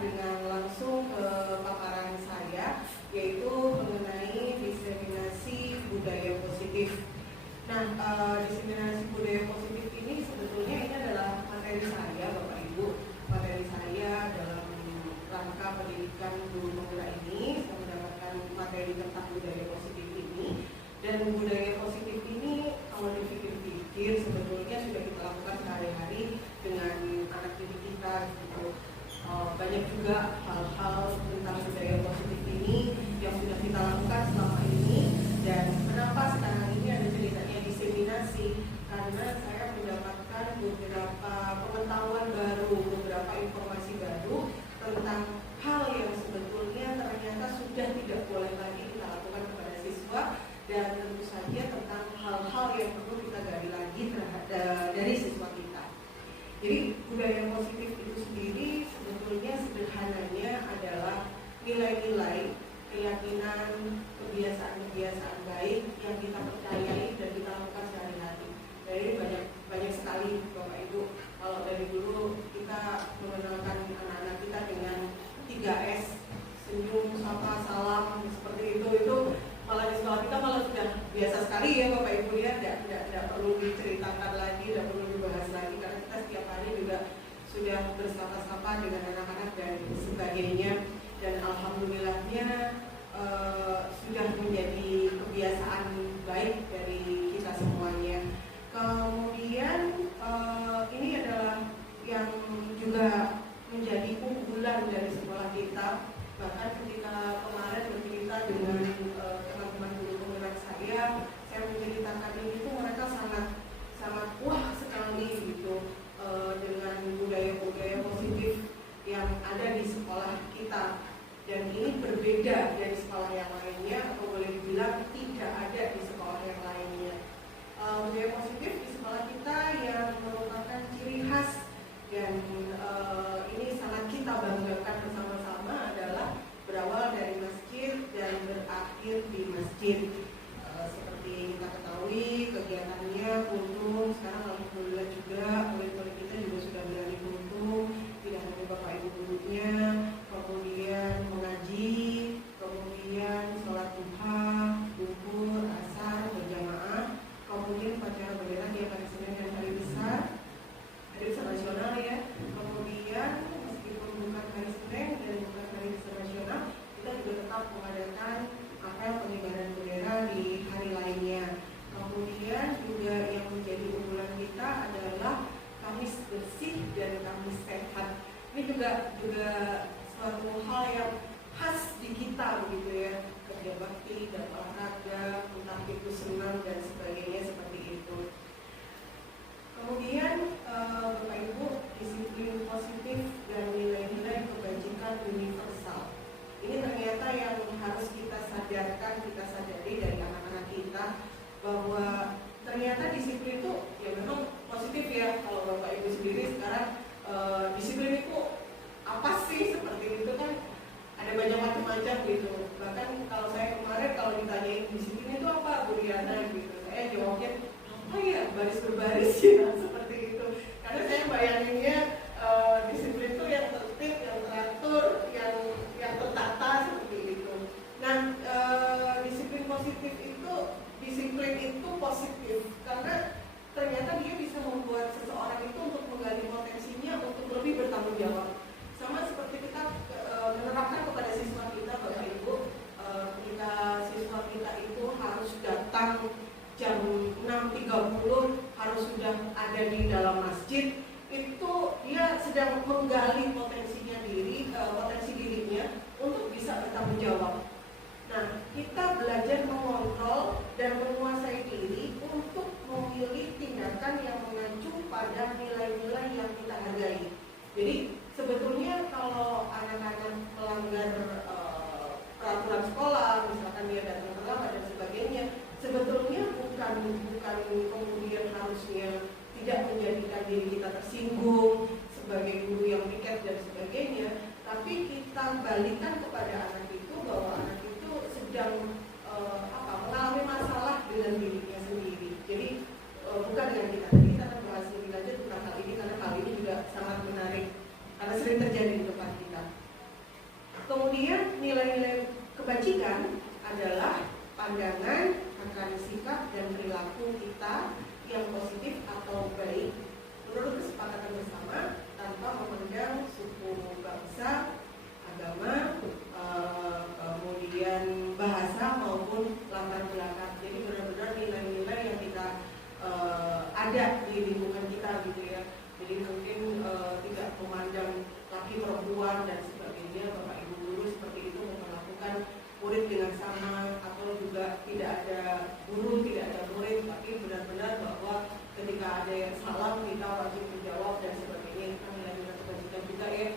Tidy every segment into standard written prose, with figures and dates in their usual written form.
dengan langsung ke paparan saya, yaitu mengenai diseminasi budaya positif. Nah, diseminasi budaya positif ini sebetulnya ini adalah materi saya, Bapak Ibu. Materi saya dalam rangka pendidikan guru pemula ini, saya mendapatkan materi tentang budaya positif ini. Dan budaya positif ini kalau dipikir-pikir sebetulnya sudah kita lakukan sehari-hari dengan anak didik kita gitu. Banyak juga hal-hal tentang budaya positif ini yang sudah kita lakukan selama ini. Dan kenapa sekarang ini ada ceritanya diseminasi? Karena saya mendapatkan beberapa pengetahuan baru, beberapa informasi baru tentang hal yang sebetulnya ternyata sudah tidak boleh lagi kita lakukan kepada siswa. Dan tentu saja tentang hal-hal yang perlu kita gali lagi dari siswa kita. Jadi budaya positif itu sendiri sebetulnya sederhananya adalah nilai-nilai, keyakinan, kebiasaan-kebiasaan baik yang kita percayai dan kita lakukan sehari-hari. Jadi banyak sekali Bapak Ibu. Kalau dari dulu kita mengenalkan anak-anak kita dengan 3S, senyum, sapa, salam, seperti itu malah di sekolah kita malah sudah biasa sekali ya Bapak Ibu ya, tidak perlu diceritakan lagi, tidak perlu dibahas lagi karena kita setiap hari juga sudah bersapa-sapa dengan anak-anak dan sebagainya. Dan alhamdulillahnya sudah menjadi kebiasaan baik dari kita semuanya. Kemudian ini adalah yang juga menjadi unggulan dari sekolah kita. Bahkan ketika kemarin bercerita dengan teman-teman guru penggerak saya menceritakan ini tuh mereka sangat wah sekali gitu dengan budaya-budaya positif yang ada di sekolah kita. Dan ini berbeda dari sekolah yang lainnya, atau boleh dibilang tidak ada di sekolah yang lainnya. Budaya positif di sekolah kita yang merupakan ciri khas dan ini sangat kita banggakan bersama-sama adalah berawal dari masjid dan berakhir di masjid. Seperti kita ketahui kegiatannya kuntum, sekarang alhamdulillah juga murid-murid kita juga sudah berani kuntum, tidak hanya Bapak Ibu gurunya, kemudian mengaji, kemudian sholat duha, zuhur, asar berjamaah, kemudian upacara bendera tiap hari Senin dan hari besar nasional ya. Kemudian meskipun bukan hari Senin dan bukan hari besar nasional, kita juga tetap mengadakan apel pengibaran bendera di hari lainnya. Kemudian juga yang menjadi unggulan kita adalah Kamis bersih dan Kamis sehat. Ini juga suatu hal yang khas di kita begitu ya, kerja bakti dan olahraga, entah itu senam dan sebagainya seperti itu. Kemudian Bapak Ibu, disiplin positif dan nilai-nilai kebajikan universal. Ini ternyata yang harus kita sadari dari anak-anak kita, bahwa ternyata disiplin itu ya memang positif ya. Kalau Bapak Ibu sendiri sekarang disiplin itu apa sih, seperti itu kan ada banyak macam-macam gitu. Bahkan kalau saya kemarin kalau ditanyain disiplin itu apa Bu Riana gitu, saya jawabnya apa ya, baris berbaris ya, seperti itu. Karena saya bayanginnya disiplin itu yang tertib, yang teratur, yang tertata seperti itu. Nah, disiplin itu positif karena ternyata dia bisa membuat seseorang itu untuk menggali potensinya untuk lebih bertanggung jawab. Sama seperti kita menerapkan kepada siswa kita, Bapak Ibu, ketika siswa kita itu harus datang jam 6.30 harus sudah ada di dalam masjid, itu dia sedang menggali potensi dirinya untuk bisa bertanggung jawab. Nah, kita belajar mengontrol dan menguasai diri untuk memilih tindakan yang mengacu pada nilai-nilai yang kita hargai. Jadi sebetulnya kalau anak-anak melanggar peraturan sekolah, misalkan dia datang terlambat dan sebagainya, sebetulnya bukan kemudian harusnya tidak menjadikan diri kita tersinggung sebagai guru yang piket dan sebagainya, tapi kita balikan kepada anak itu bahwa anak itu sedang mengalami masalah dengan dirinya sendiri. Jadi bukan dengan kita. Jadi kita akan bahas lebih lanjut tentang hal ini karena hal ini juga sangat menarik karena sering terjadi di depan kita. kebajikan adalah pandangan akan sikap dan perilaku kita yang positif atau baik menurut kesepakatan bersama tanpa memandang suku, bangsa, agama, kemudian bahasa maupun latar belakang. Jadi benar-benar nilai-nilai yang kita ada di lingkungan kita gitu ya. Jadi mungkin tidak memandang laki perempuan dan sebagainya, bapak ibu guru seperti itu memperlakukan murid dengan sama, atau juga tidak ada guru, tidak ada murid, tapi benar-benar bahwa ketika ada yang salah kita wajib menjawab dan sebagainya. Kita nilai-nilai kebajikan juga ya,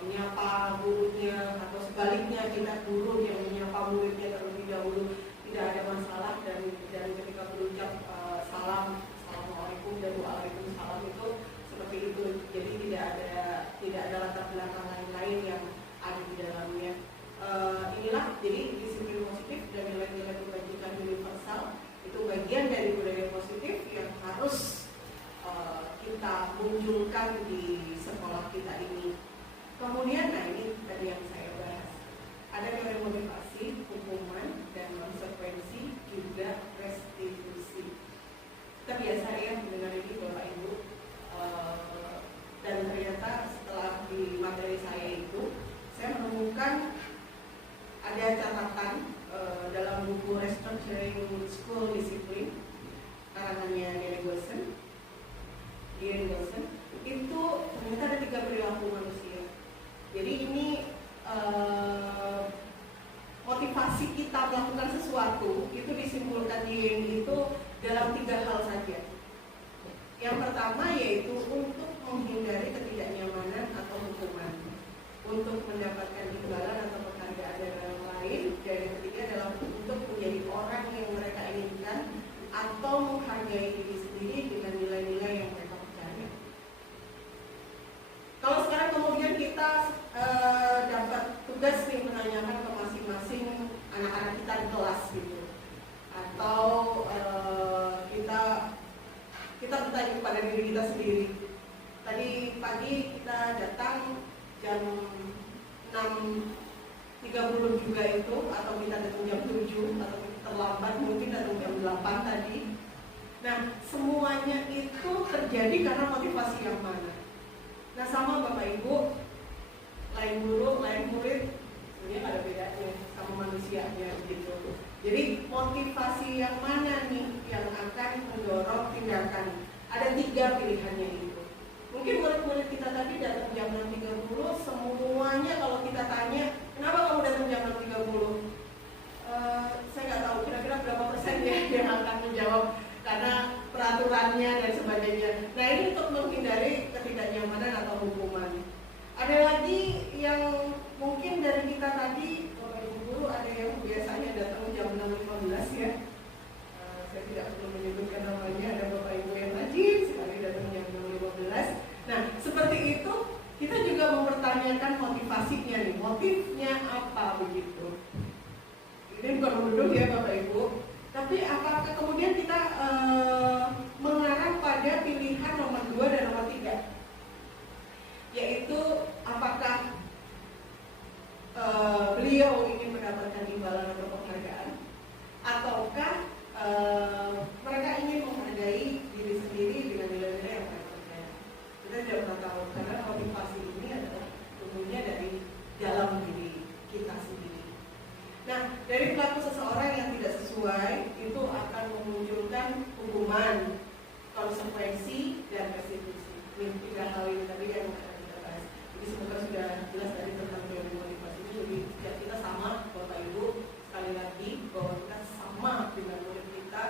menyapa gurunya, atau sebaliknya kita guru yang menyapa muridnya terlebih dahulu, tidak ada masalah, dan ketika berucap salam, assalamualaikum dan waalaikumsalam itu seperti itu. Jadi tidak ada latar belakang lain-lain yang ada di dalamnya. Inilah jadi disiplin positif dan nilai-nilai kebajikan universal itu bagian dari budaya positif yang harus kita munculkan di sekolah kita ini. Kemudian, nah ini tadi yang saya bahas, ada nilai motivasi, hukuman, dan konsekuensi, juga restitusi. Kita biasa ya mendengar ini Bapak Ibu, dan ternyata setelah di materi saya itu, saya menemukan ada catatan dalam buku Restructuring School Discipline karangannya Gary Wilson, itu ternyata ada 3 perilaku manusia. Jadi ini motivasi kita melakukan sesuatu itu disimpulkan di itu dalam 3 hal saja. Yang pertama yaitu untuk menghindari ketidaknyamanan atau hukuman, untuk mendapatkan imbalan atau penghargaan dari orang lain, dan yang ketiga adalah untuk menjadi orang yang mereka inginkan atau menghargai diri sendiri dengan nilai-nilai yang mereka percaya. Kalau sekarang kemudian kita dapat tugas nih menanyakan ke masing-masing anak-anak kita di kelas gitu, atau kita bertanya kepada diri kita sendiri. Tadi pagi kita datang jam 6.30 juga itu, atau kita datang jam 7, atau kita terlambat mungkin datang jam 8 tadi. Nah, semuanya itu terjadi karena motivasi yang mana? Nah, sama Bapak Ibu, lain guru, lain murid, sebenarnya nggak ada bedanya sama manusianya gitu. Jadi motivasi yang mana nih yang akan mendorong tindakan? Ada 3 pilihannya itu. Mungkin murid-murid kita tadi datang jam 6.30, semuanya kalau kita tanya, kenapa kamu datang jam 6.30? Saya nggak tahu kira-kira berapa persen ya yang akan menjawab karena peraturannya dan sebagainya. Nah, ini untuk menghindari ketidaknyamanan atau hukuman. Ada lagi yang mungkin dari kita tadi, Bapak Ibu guru, ada yang biasanya datang jam 6.15 ya. Saya tidak perlu menyebutkan namanya, ada Bapak Ibu yang rajin sekali datang jam 6.15. Nah, seperti itu kita juga mempertanyakan motivasinya nih, motifnya apa begitu. Ini bukan menuduh ya Bapak Ibu, tapi apakah kemudian kita mengarah pada pilihan nomor 2 dan nomor 3, yaitu apakah beliau ingin mendapatkan imbalan atau penghargaan, ataukah mereka ingin menghargai diri sendiri dengan nilai-nilai yang mereka percaya. Kita tidak pernah tahu, karena motivasi ini adalah tumbuhnya dari dalam diri kita sendiri. Nah, dari perilaku seseorang yang tidak sesuai itu akan memunculkan hukuman, konsekuensi, dan restitusi. Ini 3 hal ini tadi yang akan kita bahas. Jadi semoga sudah jelas tadi tentang teori motivasi ini. Jadi biar kita sama, Bapak Ibu, sekali lagi bahwa kita sama dengan murid kita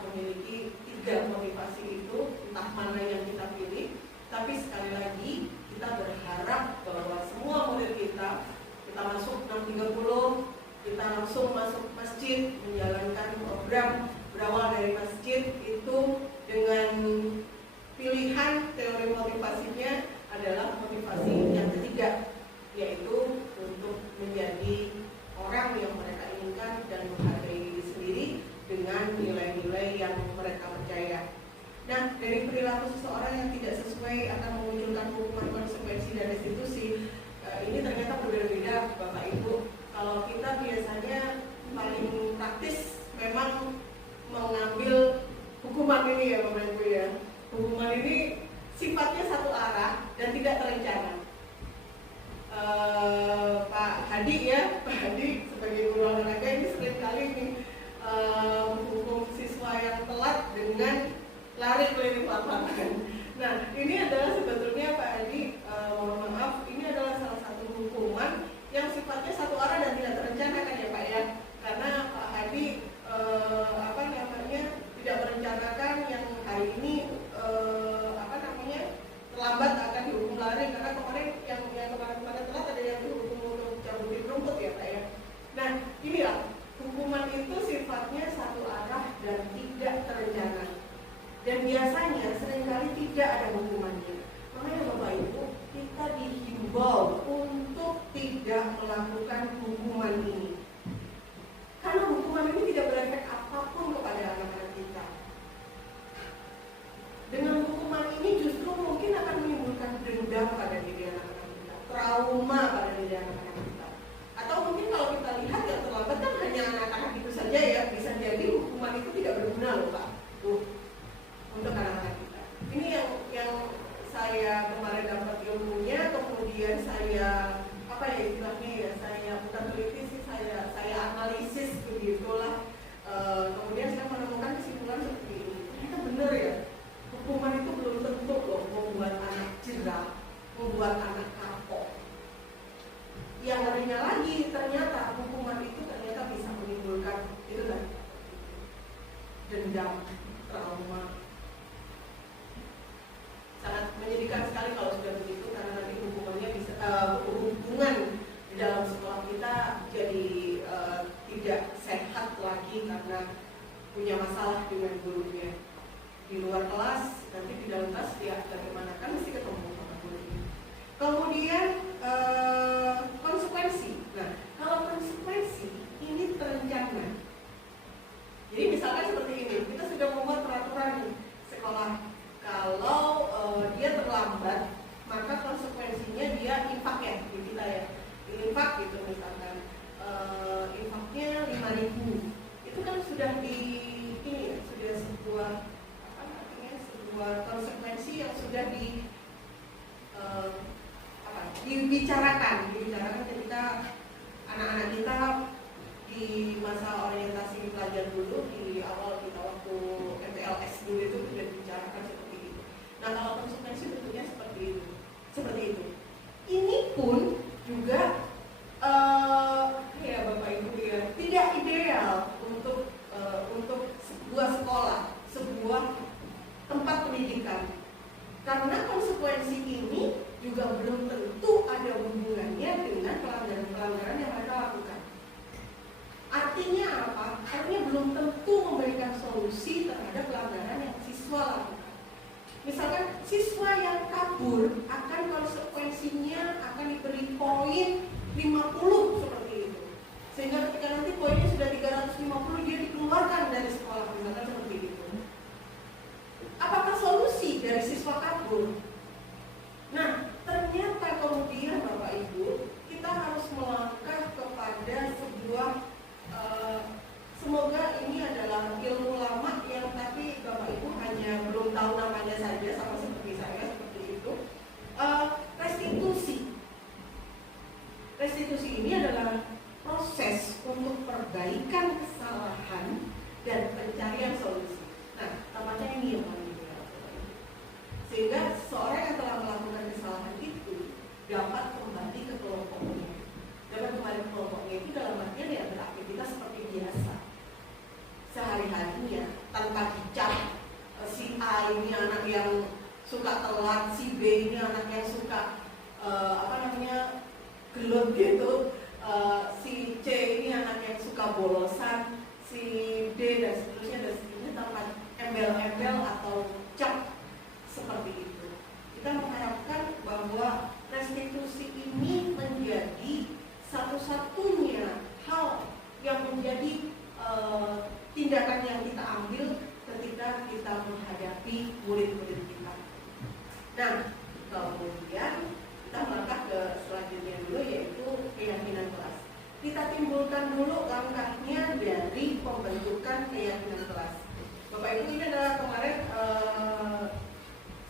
memiliki 3 motivasi itu, entah mana yang kita pilih. Tapi sekali lagi kita berharap bahwa semua murid kita masuk 6.30, kita langsung masuk masjid, menjalankan program berawal dari masjid itu dengan pilihan teori motivasinya adalah motivasi yang ketiga, yaitu untuk menjadi orang yang mereka inginkan dan menghargai diri sendiri dengan nilai-nilai yang mereka percaya. Nah, dari perilaku seseorang yang tidak sesuai akan memunculkan hukuman, konsekuensi, dan restitusi. Ini ternyata berbeda-beda Bapak Ibu. Kalau kita biasanya paling praktis memang mengambil hukuman ini ya Bapak Ibu ya. Hukuman ini sifatnya satu arah dan tidak terencana. Pak Hadi ya, Pak Hadi sebagai guru olahraga ini sering kali nih menghukum siswa yang telat dengan lari keliling lapangan. Nah ini adalah sebetulnya Pak Hadi, mohon maaf, ini adalah salah satu hukuman yang sifatnya satu arah dan tidak terencana kan ya Pak ya, karena Pak Hadi tidak merencanakan yang hari ini terlambat akan dihukum lari, karena kemarin yang kemarin telat ada yang dihukum untuk cabutin rumput ya Pak ya. Nah inilah hukuman itu sifatnya satu arah dan tidak terencana, dan biasanya seringkali tidak ada hukumannya. Makanya Bapak Ibu, kita dihimbau untuk tidak melakukan hukuman ini, karena hukuman ini tidak berefek apapun kepada anak-anak kita. Dengan hukuman ini justru mungkin akan menimbulkan dendam pada diri anak-anak kita, trauma pada diri anak-anak kita. Atau mungkin kalau kita lihat yang terlambat kan hanya anak-anak itu saja ya, bisa jadi hukuman itu tidak berguna loh Pak untuk anak-anak kita. Ini yang saya kemarin dapat ilmunya, kemudian saya istilahnya ya, saya bukan teliti sih, saya analisis begitulah. Kemudian saya menemukan kesimpulan seperti ini. Ternyata benar ya, hukuman itu belum tentu loh membuat anak jerah, membuat anak kapok. Yang ngerinya lagi, ternyata hukuman itu ternyata bisa menimbulkan itu kan dendam, trauma. Sangat menyedihkan sekali kalau sudah begitu, karena nanti hukumannya bisa hubungan di dalam sekolah kita jadi tidak sehat lagi karena punya masalah dengan gurunya. Di luar kelas, nanti di dalam kelas ya bagaimana, kan mesti ketemu sama gurunya. Kemudian konsekuensi. Nah, kalau konsekuensi ini terencana. Jadi misalkan seperti ini, kita sudah membuat peraturan nih, sekolah kalau dia terlambat, maka konsekuensinya dia infak ya, di kita ya, infak gitu misalkan, infaknya 5.000, itu kan sudah sudah sebuah konsekuensi yang sudah dibicarakan ketika anak-anak kita di masa orientasi pelajar dulu, di awal kita waktu MPLS dulu itu sudah dibicarakan seperti itu. Nah kalau konsekuensi bentuknya seperti itu. Ini pun juga ya Bapak Ibu ya, tidak ideal untuk sebuah sekolah, sebuah tempat pendidikan, karena konsekuensi ini juga belum tentu ada hubungannya dengan pelanggaran yang mereka lakukan. Artinya apa? Artinya belum tentu memberikan solusi terhadap pelanggaran yang siswa lakukan. Misalkan siswa yang kabur, akan konsekuensinya akan diberi poin 50 seperti itu, sehingga ketika nanti poinnya sudah 350 dia dikeluarkan dari sekolah, misalkan seperti itu. Apakah solusi dari siswa kabur? Nah, ternyata kemudian Bapak Ibu, kita harus melangkah kepada sebuah semoga ini adalah ilmu lama yang tapi Bapak Ibu hanya belum tahu namanya saja, sama seperti saya seperti itu. Restitusi ini adalah proses untuk perbaikan kesalahan dan pencarian solusi. Nah, tampaknya ini yang paling sehingga seorang yang telah melakukan kesalahan itu dapat kembali ke kelompoknya. Dapat kembali ke kelompoknya itu dalam artian ya beraktivitas seperti biasa sehari-harinya, tanpa dicap si A ini anak yang suka telat, si B ini anak yang suka gelut gitu, si C ini anak yang suka bolosan, si D dan seterusnya tanpa embel-embel atau cap seperti itu. Kita mengharapkan bahwa restitusi ini menjadi satu-satunya hal yang menjadi tindakan yang kita ambil ketika kita menghadapi murid-murid kita. Nah, kemudian kita melangkah ke selanjutnya dulu, yaitu keyakinan kelas. Kita Bapak Ibu, ini adalah kemarin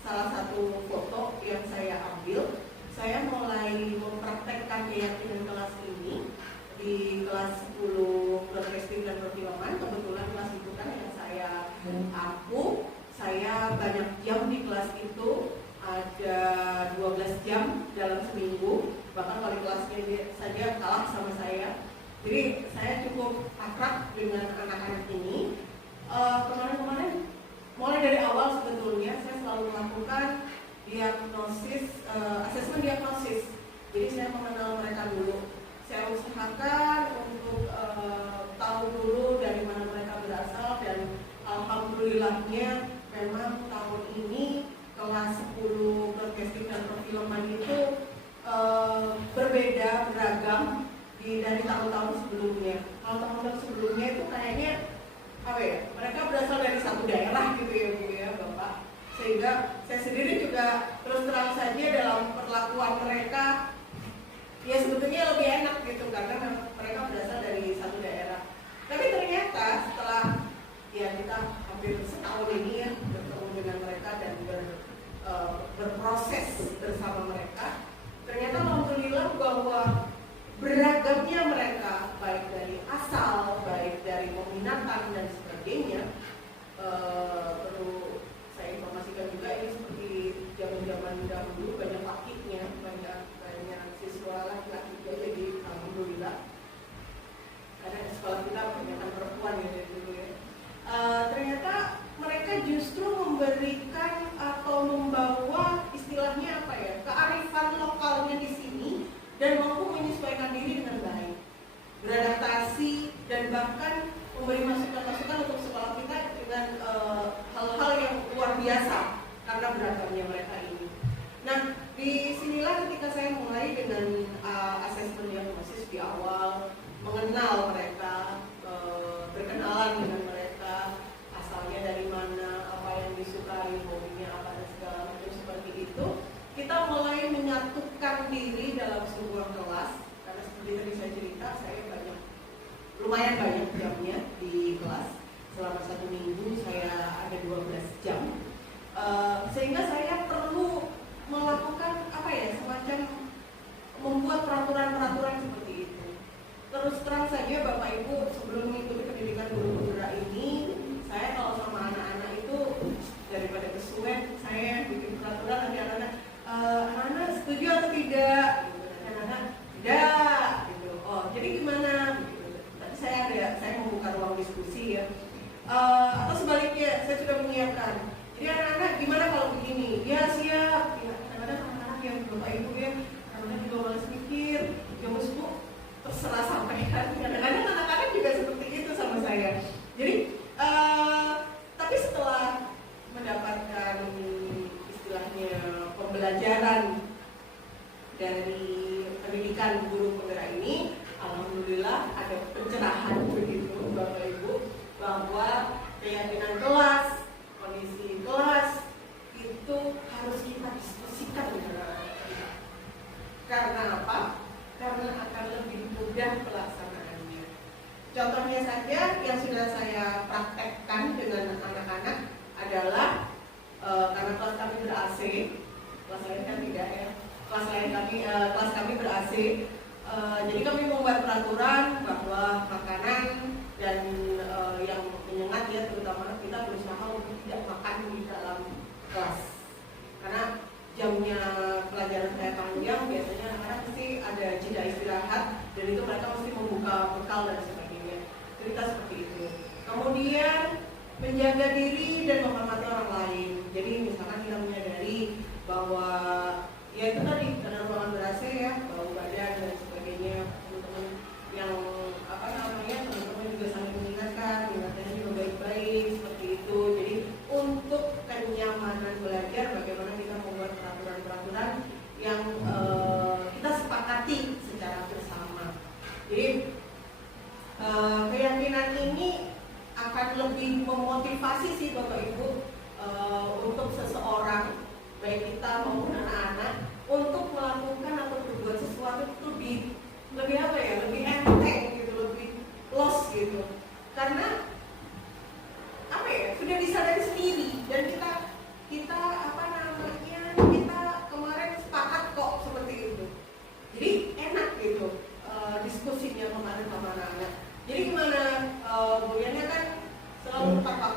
salah satu foto yang saya ambil. Saya mulai mempraktekkan keyakinan kelas ini di kelas 10 broadcasting dan perfilman. Kebetulan kelas itu kan yang saya saya banyak jam di kelas itu, ada 12 jam dalam seminggu, bahkan wali kelasnya saja kalah sama saya. Jadi saya cukup akrab dengan anak-anak ini. Kemarin-kemarin mulai dari awal sebetulnya saya selalu melakukan diagnosis, asesmen diagnosis. Jadi saya mengenal mereka dulu. Saya usahakan untuk tahu dulu dari mana mereka berasal, dan alhamdulillahnya memang tahun ini kelas 10 broadcasting dan perfilman itu berbeda, beragam dari tahun-tahun sebelumnya. Kalau tahun-tahun sebelumnya itu kayaknya mereka berasal dari satu daerah gitu ya Bu ya Bapak. Sehingga saya sendiri juga terus terang saja dalam perlakuan mereka ya sebetulnya lebih enak gitu karena mereka berasal dari satu daerah. Tapi ternyata setelah ya kita hampir setahun ini ya bertemu dengan mereka dan berproses bersama mereka, ternyata alhamdulillah bahwa beragamnya mereka, baik dari asal, baik dari peminatan dan sebagainya. Perlu saya informasikan juga ini seperti zaman-zaman dahulu banyak lakinya, banyak siswa laki-laki, jadi alhamdulillah. Karena sekolah kita kebanyakan perempuan ya dari dulu ya. Ternyata mereka justru memberikan atau membawa istilahnya kearifan lokalnya di sini dan mampu menyesuaikan diri dengan baik, beradaptasi dan bahkan memberi masukan-masukan untuk sekolah kita dengan hal-hal yang luar biasa karena beragamnya mereka ini. Nah, disinilah ketika saya mulai dengan asesmen diagnosis di awal, mengenal mereka, berkenalan dengan mereka, asalnya dari mana, apa yang disukai, hobinya apa dan segala macam seperti itu. Kita mulai menyatukan diri dalam sebuah kelas, karena seperti tadi saya cerita, saya lumayan banyak jamnya di kelas. Selama 1 minggu saya ada 12 jam, sehingga saya perlu melakukan semacam membuat peraturan-peraturan seperti itu. Terus terang saja Bapak Ibu, sebelum mengikuti pendidikan guru penggerak ini, saya kalau sama anak-anak itu daripada kesuwen, saya bikin peraturan nanti anak-anak setuju atau tidak, anak-anak tidak gitu. Oh jadi gimana gitu. Tapi saya membuka ruang diskusi ya, atau sebaliknya saya sudah menyiapkan. Jadi anak-anak gimana kalau begini, ya siap ya. Kadang-kadang anak-anak yang Bapak Ibu ya, kadang-kadang juga malas mikir, ya Bu terserah sampaikan. Kadang-kadang anak-anak juga seperti itu sama saya. Jadi tapi setelah mendapatkan istilahnya pembelajaran dari pendidikan guru penggerak ini, alhamdulillah ada pencerahan begitu Bapak Ibu, bahwa keyakinan kelas, kondisi kelas itu harus kita diskusikan dengan anak-anak kita. Karena apa? Karena akan lebih mudah pelaksanaannya. Contohnya saja yang sudah saya praktekkan dengan anak-anak adalah karena kelas kami ber-AC, kelas lain kan tidak ya, kelas kami ber-AC, jadi kami membuat peraturan bahwa makanan dan yang menyengat ya, terutama kita berusaha untuk tidak makan di dalam kelas karena jamnya pelajaran saya panjang, biasanya anak-anak mesti ada jeda istirahat dan itu mereka mesti membuka bekal dan sebagainya, cerita seperti itu. Kemudian menjaga diri dan menghormati orang lain. Jadi misalkan kita menyadari bahwa ya itu tadi karena ruangan ber-AC ya, bau badan dan sebagainya, teman-teman yang teman-teman juga saling mengingatkannya juga baik-baik seperti itu. Jadi untuk kenyamanan belajar, bagaimana kita membuat peraturan-peraturan yang kita sepakati secara bersama. Jadi keyakinan ini akan lebih memotivasi sih Bapak Ibu untuk seseorang, baik kita maupun anak-anak, untuk melakukan atau berbuat sesuatu itu lebih enteng gitu, lebih los gitu. Karena sudah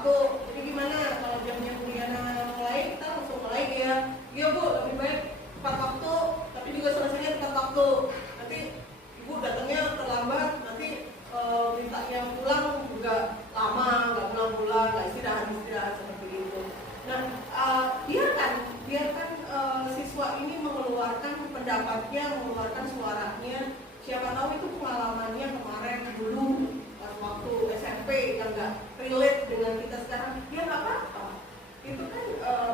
waktu. Jadi gimana kalau jamnya Bu Diana mulai, kita langsung mulai ya. Iya Bu, lebih baik tepat waktu, tapi juga selesainya tepat waktu. Nanti Ibu datangnya terlambat, nanti mintanya pulang juga lama, nggak pulang-pulang, nggak istirahat seperti itu. Nah, biarkan siswa ini mengeluarkan pendapatnya, mengeluarkan suaranya. Siapa tahu itu pengalamannya kemarin dulu waktu SMP yang nggak relate dengan kita sekarang, ya nggak apa-apa. Itu kan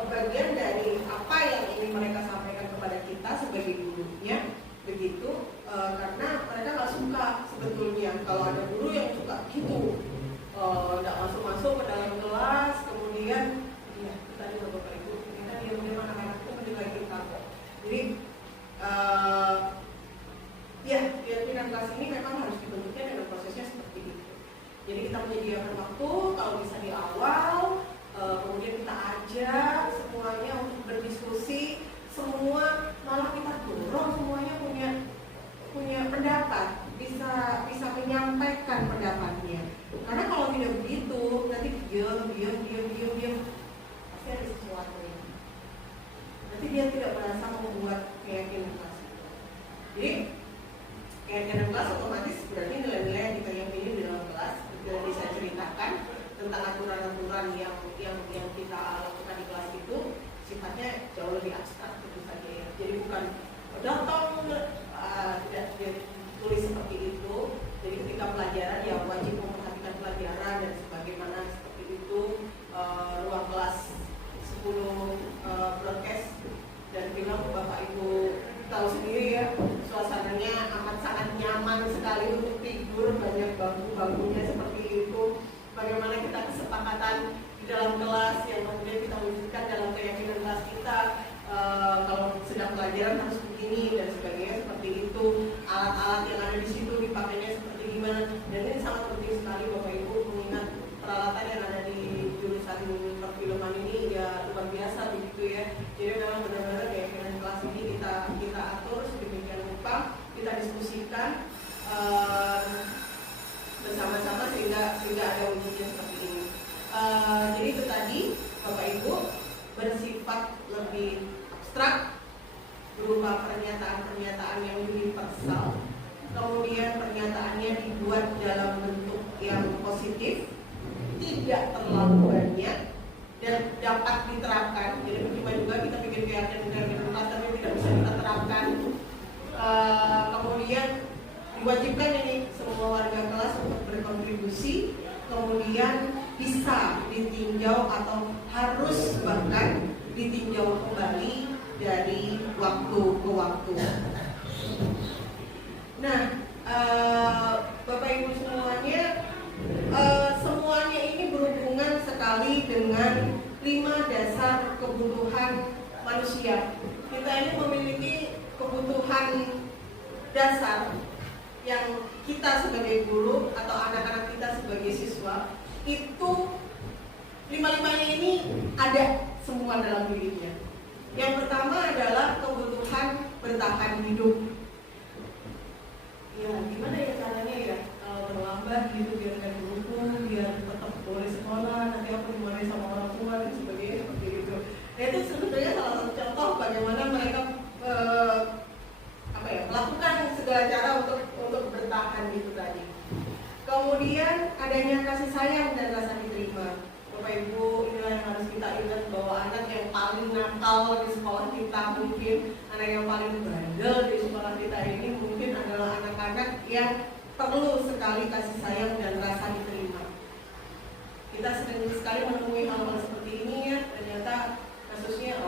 bagian dari apa yang ingin mereka sampaikan kepada kita sebagai gurunya, begitu. Karena mereka nggak suka sebetulnya kalau ada guru yang suka gitu, nggak masuk ke dalam kelas, kemudian ya tadi Bapak Ibu kita diam-diam anak-anak itu menilai kita kok. Jadi keyakinan kelas ini memang harus dibentuknya dengan prosesnya seperti itu. Jadi kita menyediakan waktu, kalau bisa di awal, kemudian kita ajak semuanya untuk berdiskusi, semua malah kita dorong semuanya punya pendapat, bisa menyampaikan pendapatnya. Karena kalau tidak begitu, nanti diam, pasti ada sesuatu ya. Nanti dia tidak merasa membuat keyakinan kelas. Jadi keyakinan kelas otomatis berarti nilai-nilai yang kita yakini di dalam kelas. Seperti yang saya ceritakan tentang aturan-aturan yang kita lakukan di kelas itu sifatnya jauh lebih abstrak tentu saja ya. Jadi bukan datang tidak ditulis seperti itu. Jadi ketika pelajaran ya wajib memperhatikan pelajaran dan sebagaimana seperti itu. Ruang kelas 10 broadcast dan film Bapak Ibu tahu sendiri ya, suasananya amat sangat nyaman sekali untuk tidur, banyak bangku-bangkunya seperti itu. Bagaimana kita kesepakatan di dalam kelas yang kemudian kita wujudkan dalam keyakinan kelas kita, kalau sedang pelajaran harus begini dan sebagainya seperti itu. Alat-alat yang ada di situ dipakainya seperti gimana, dan ini sangat penting sekali Bapak Ibu mengingat peralatan yang ada di jurusan perfilman ini ya luar biasa begitu ya. Jadi memang benar-benar keyakinan kelas ini kita atur sedemikian rupa, kita diskusikan bersama-sama sehingga ada wujudnya seperti ini. Jadi itu tadi Bapak Ibu bersifat lebih abstrak berupa pernyataan-pernyataan yang universal, kemudian pernyataannya dibuat dalam bentuk yang positif, tidak terlalu banyak dan dapat diterapkan. Jadi percuma juga kita bikin keyakinan kelas tapi tidak bisa kita terapkan. Kemudian diwajibkan ini semua warga kelas untuk berkontribusi, kemudian bisa ditinjau atau harus bahkan ditinjau kembali dari waktu ke waktu. Nah, Bapak Ibu semuanya ini berhubungan sekali dengan 5 dasar kebutuhan manusia. Kita ini memiliki kebutuhan dasar yang kita sebagai guru atau anak-anak kita sebagai siswa itu 5-5-nya ini ada semua dalam dirinya. Yang pertama adalah kebutuhan bertahan hidup. Ya, gimana ya caranya ya terlambat gitu biar nggak dihukum, biar tetap boleh sekolah, nanti aku dimarahin sama orang tua dan sebagainya seperti itu. Nah itu sebetulnya salah satu contoh bagaimana mereka melakukan segala cara untuk bertahan gitu tadi. Kemudian adanya kasih sayang dan rasa diterima. Bapak Ibu, inilah yang harus kita ingat bahwa anak yang paling nakal di sekolah kita mungkin, anak yang paling bandel di sekolah kita ini mungkin adalah anak-anak yang perlu sekali kasih sayang dan rasa diterima. Kita sering sekali menemui hal-hal seperti ini ya, ternyata kasusnya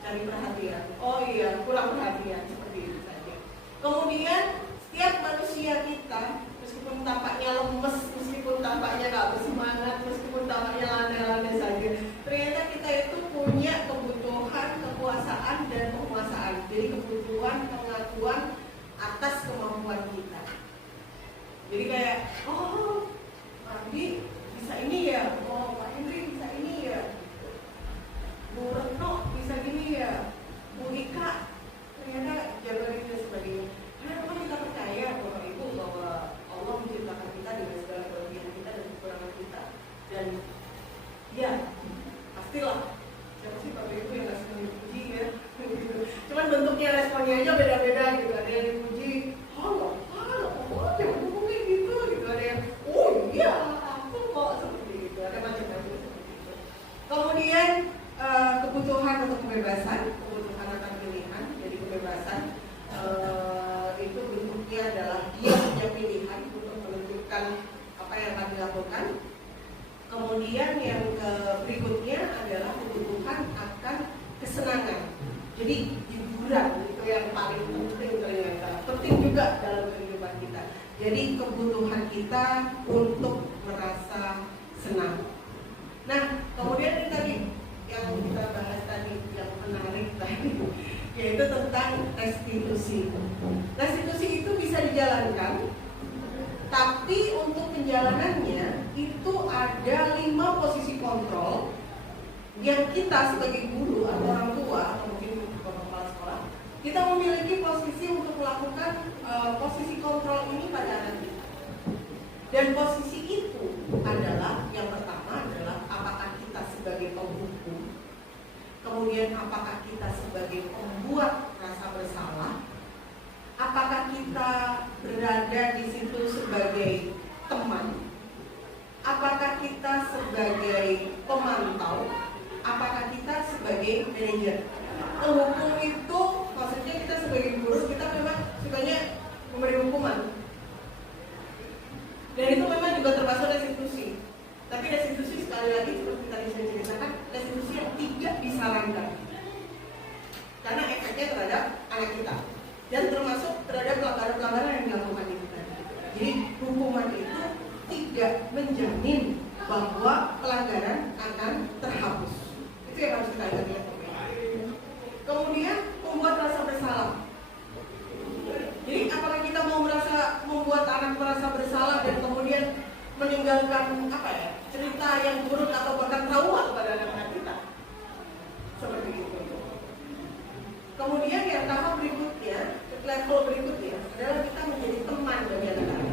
cari perhatian, kurang perhatian seperti itu saja. Kemudian setiap manusia kita meskipun tampaknya lemes, meskipun tampaknya gak bersemangat, meskipun tampaknya landai-landai saja, ternyata kita itu punya kebutuhan kekuasaan dan penguasaan. Jadi kebutuhan pengakuan atas kemampuan kita. Jadi kayak, apa yang akan dilakukan. Kemudian yang berikutnya adalah kebutuhan akan kesenangan. Jadi hiburan itu yang paling penting ternyata. Penting juga dalam kehidupan kita. Jadi kebutuhan kita untuk merasa senang. Nah, kemudian ini tadi yang kita bahas tadi yang menarik tadi, yaitu tentang restitusi. Restitusi itu bisa dijalankan, tapi untuk penjalanannya itu ada 5 posisi kontrol yang kita sebagai guru atau orang tua atau mungkin kepala sekolah, kita memiliki posisi untuk melakukan posisi kontrol ini pada anak kita. Dan posisi itu adalah yang pertama adalah apakah kita sebagai penghukum, kemudian apakah kita sebagai pembuat rasa bersalah, apakah kita berada di situ sebagai teman, apakah kita sebagai pemantau, apakah kita sebagai manajer. Penghukum itu maksudnya kita sebagai guru, kita memang sukanya memberi hukuman. Dan itu memang juga termasuk restitusi. Tapi restitusi sekali lagi seperti tadi saya ceritakan, restitusi yang tidak disarankan. Karena efeknya terhadap anak kita. Dan termasuk terhadap pelanggaran-pelanggaran yang dilakukan itu tadi. Jadi hukuman itu tidak menjamin bahwa pelanggaran akan terhapus. Itu yang harus kita ingat. Kemudian membuat rasa bersalah. Jadi apakah kita mau membuat anak merasa bersalah dan kemudian meninggalkan cerita yang buruk atau bahkan trauma kepada anak-anak kita? Seperti itu. Kemudian yang tahap berikutnya, level berikutnya adalah kita menjadi teman bagi anak-anak.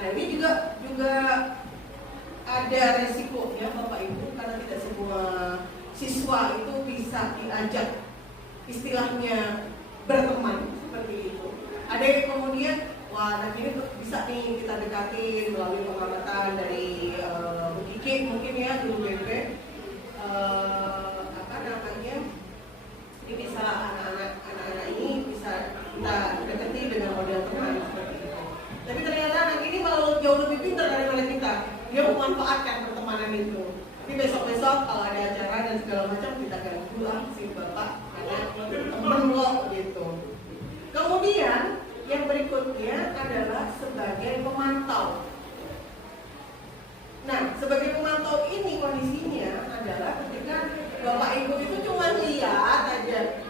Nah ini juga ada resikonya Bapak Ibu, karena tidak semua siswa itu bisa diajak istilahnya berteman seperti itu. Ada yang kemudian, wah anak ini bisa nih kita dekatin melalui pengamatan dari UIK mungkin ya, guru BP. Ini bisa anak-anak ini bisa kita dekati dengan model teman seperti itu. Tapi ternyata anak ini malah jauh lebih pintar daripada kita. Dia memanfaatkan pertemanan itu. Tapi besok-besok kalau ada acara dan segala macam kita ganggu si bapak ada teman lo gitu. Kemudian yang berikutnya adalah sebagai pemantau. Nah, sebagai pemantau ini kondisinya adalah ketika Bapak Ibu itu cuma lihat aja.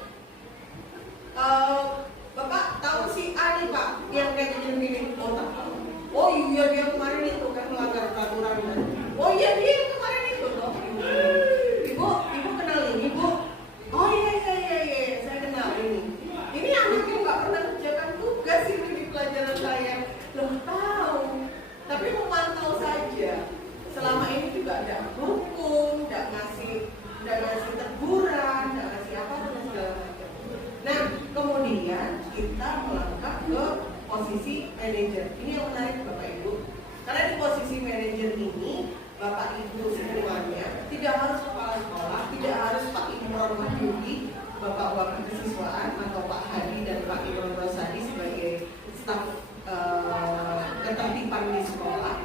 Bapak tahu si A nih Pak, yang kayak gini-gini. Oh tahu. Oh iya dia kemarin itu kan melanggar peraturan. Oh iya dia kemarin itu toh. Ibu kenal ini Bu? Oh iya saya kenal ini. Ini anaknya nggak pernah kerjakan tugas ini di pelajaran saya. Loh tahu. Tapi memantau saja. Selama ini juga ada hukum, tidak ngasih teguran, tidak ngasih apa dan segala macam. Nah, kemudian kita melangkah ke posisi manajer. Ini yang menarik Bapak Ibu. Karena di posisi manajer ini, Bapak Ibu semuanya tidak harus kepala sekolah, tidak harus Pak Imron Wahyudi, Bapak Wakil Kesiswaan atau Pak Hadi dan Pak Imron Rosadi sebagai staf ketertiban di sekolah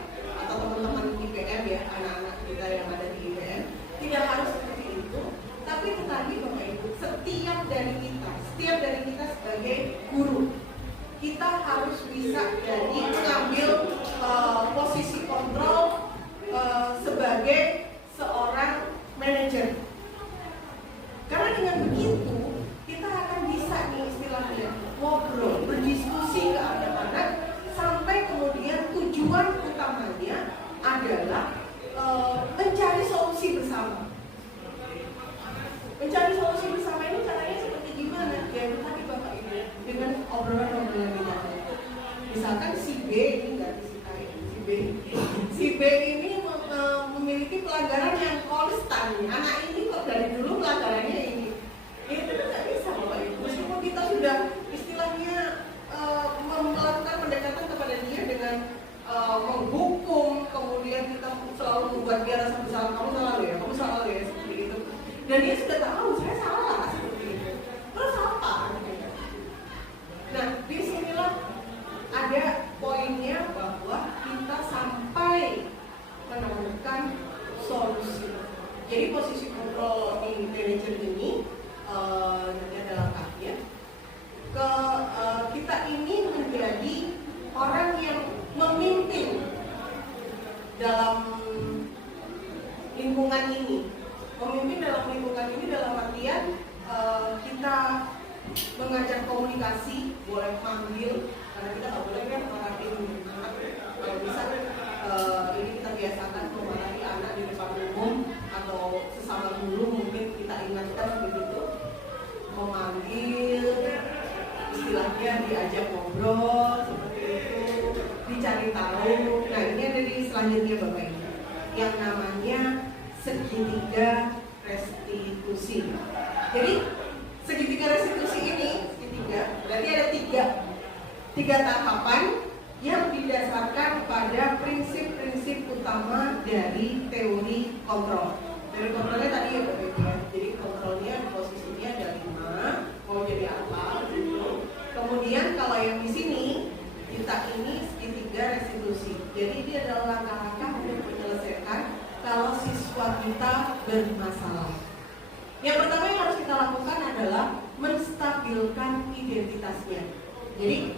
atau teman-teman IPM ya, anak-anak kita yang ada di IPM, tidak harus seperti itu. Tapi tetapi Bapak Ibu, setiap dari kita sebagai guru, kita harus bisa jadi mengambil posisi kontrol sebagai seorang manajer. Karena dengan begitu kita akan bisa nih istilahnya ngobrol, berdiskusi ke anak-anak sampai kemudian tujuan utamanya adalah mencari solusi bersama. Mencari solusi bersama ini caranya seperti gimana? Ya tadi Bapak Ibu dengan obrolan-obrolan kita. Misalkan si B ini nggak disukai, si B ini memiliki pelanggaran yang konstan. Anak ini kok dari dulu pelanggarannya ini. Itu nggak bisa Bapak Ibu. Meskipun kita sudah istilahnya melakukan pendekatan kepada dia dengan menghukum, kemudian kita selalu membuat dia rasa bersalah, kamu salah ya, seperti itu. Dan dia sudah tahu saya salah seperti itu. Terus apa? Nah, disinilah ada poinnya bahwa kita dalam lingkungan ini. Pemimpin dalam lingkungan ini dalam artian kita mengajak komunikasi, boleh manggil, karena kita nggak boleh kan marahin anak. Kalau bisa ini kita biasakan memarahi anak di depan umum atau sesama guru, mungkin kita ingatkan begitu, memanggil, istilahnya diajak ngobrol seperti itu, dicari tahu. Nah ini ada di selanjutnya Bapak Ibu, yang namanya segitiga restitusi. Jadi segitiga restitusi ini, berarti ada tiga tahapan yang didasarkan pada prinsip-prinsip utama dari teori kontrol. Teori kontrolnya tadi ya Bapak Ibu ya. Jadi kontrolnya posisinya ada 5, mau jadi apa gitu. Kemudian kalau yang di sini kita ini segitiga restitusi. Jadi ini adalah langkah-langkah untuk menyelesaikan kalau siswa kita bermasalah. Yang pertama yang harus kita lakukan adalah menstabilkan identitasnya. Jadi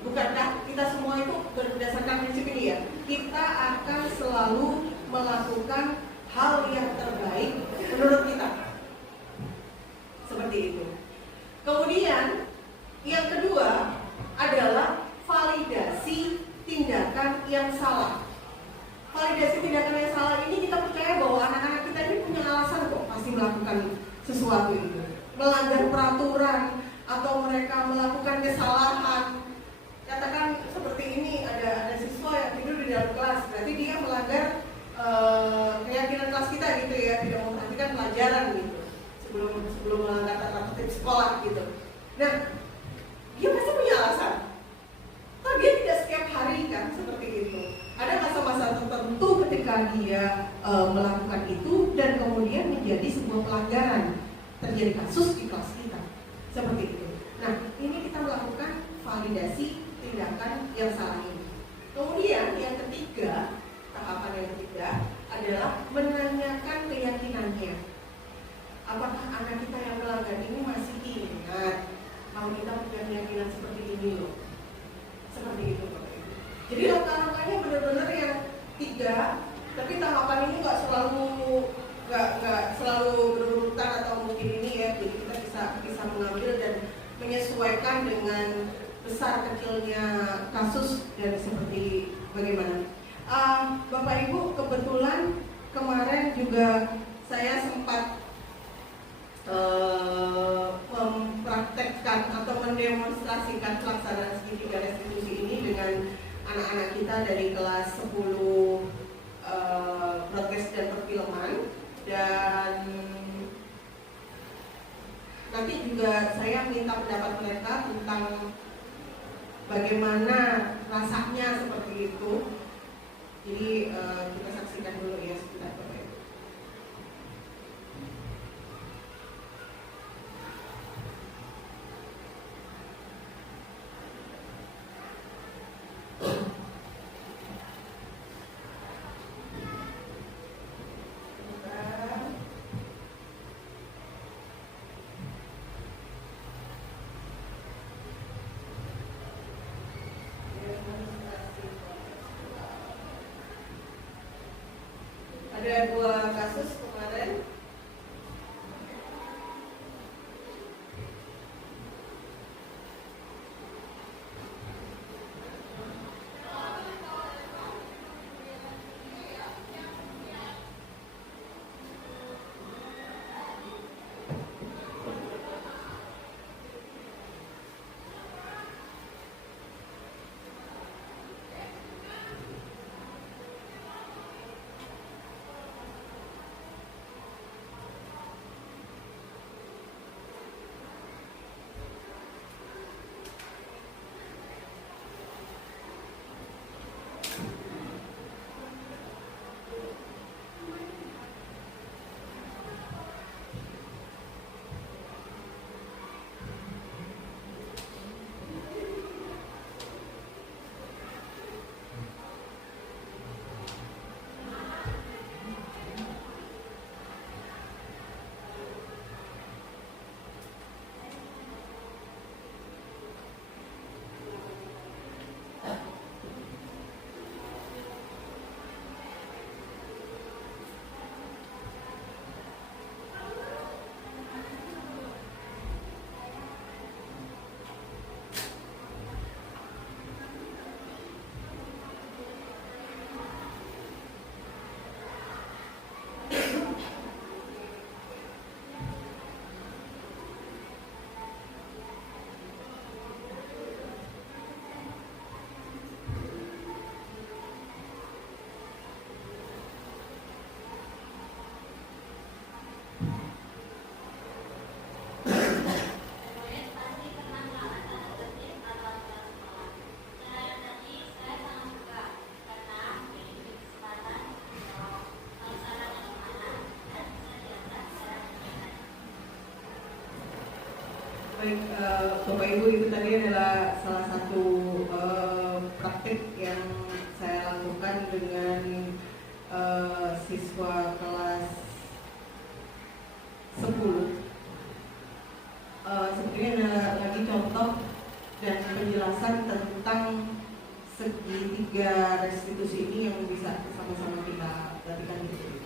bukankah kita semua itu berdasarkan prinsip ini ya? Kita akan selalu melakukan hal yang terbaik menurut kita. Seperti itu. Kemudian yang kedua adalah validasi tindakan yang salah. Validasi tindakan yang salah ini kita percaya bahwa anak-anak kita ini punya alasan kok pasti melakukan sesuatu itu. Melanggar peraturan atau mereka melakukan kesalahan. Katakan seperti ini, ada siswa yang tidur di dalam kelas, berarti dia melanggar keyakinan kelas kita gitu ya, tidak memperhatikan pelajaran gitu sebelum melanggar tata tertib sekolah gitu. Nah, dia pasti punya alasan. Toh dia tidak setiap hari kan seperti itu. Ada masa-masa tertentu ketika dia melakukan itu dan kemudian menjadi sebuah pelanggaran, terjadi kasus di kelas kita seperti itu. Nah, ini kita melakukan validasi tindakan yang salah ini. Kemudian yang ketiga, tahapan yang ketiga adalah menanyakan keyakinannya. Apakah anak kita yang melanggar ini masih ingat kalau kita punya keyakinan seperti ini loh? Seperti itu Bapak Ibu. Jadi langkah-langkahnya benar-benar yang 3, tapi tahapan ini nggak selalu berurutan atau mungkin ini ya. Jadi kita bisa mengambil dan menyesuaikan dengan besar kecilnya kasus dan seperti bagaimana. Bapak Ibu, kebetulan kemarin juga saya sempat mempraktekkan atau mendemonstrasikan pelaksanaan segitiga restitusi ini dengan anak-anak kita dari kelas 10 broadcast dan perfilman, dan nanti juga saya minta pendapat mereka tentang bagaimana rasanya seperti itu. Jadi kita saksikan dulu ya sebentar Bapak Ibu. Ada 2 kasus kemarin. Baik, Bapak Ibu, itu tadi adalah salah satu praktik yang saya lakukan dengan siswa kelas 10. Sebetulnya ada lagi contoh dan penjelasan tentang segitiga restitusi ini yang bisa sama-sama kita perhatikan di sini.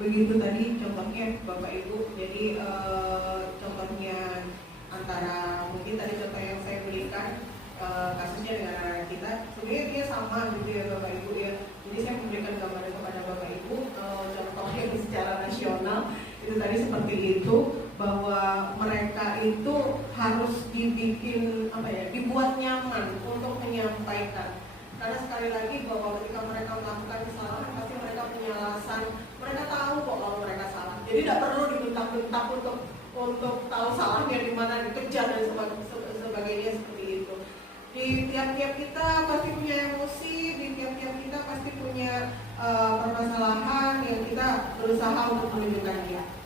begitu tadi contohnya Bapak Ibu. Jadi contohnya antara mungkin tadi contoh yang saya berikan kasusnya dengan anak kita, sebenarnya dia sama gitu ya Bapak Ibu ya. Jadi saya memberikan gambaran kepada Bapak Ibu contohnya secara nasional itu tadi seperti itu, bahwa mereka itu harus dibikin dibuat nyaman untuk menyampaikan. Karena sekali lagi bahwa ketika mereka melakukan kesalahan pasti mereka punya alasan, mereka tahu kok kalau mereka salah. Jadi tidak perlu dibentak-bentak untuk tahu salahnya di mana, dikejar dan sebagainya seperti itu. Di tiap-tiap kita pasti punya emosi, di tiap-tiap kita pasti punya permasalahan yang kita berusaha untuk menunjukkannya.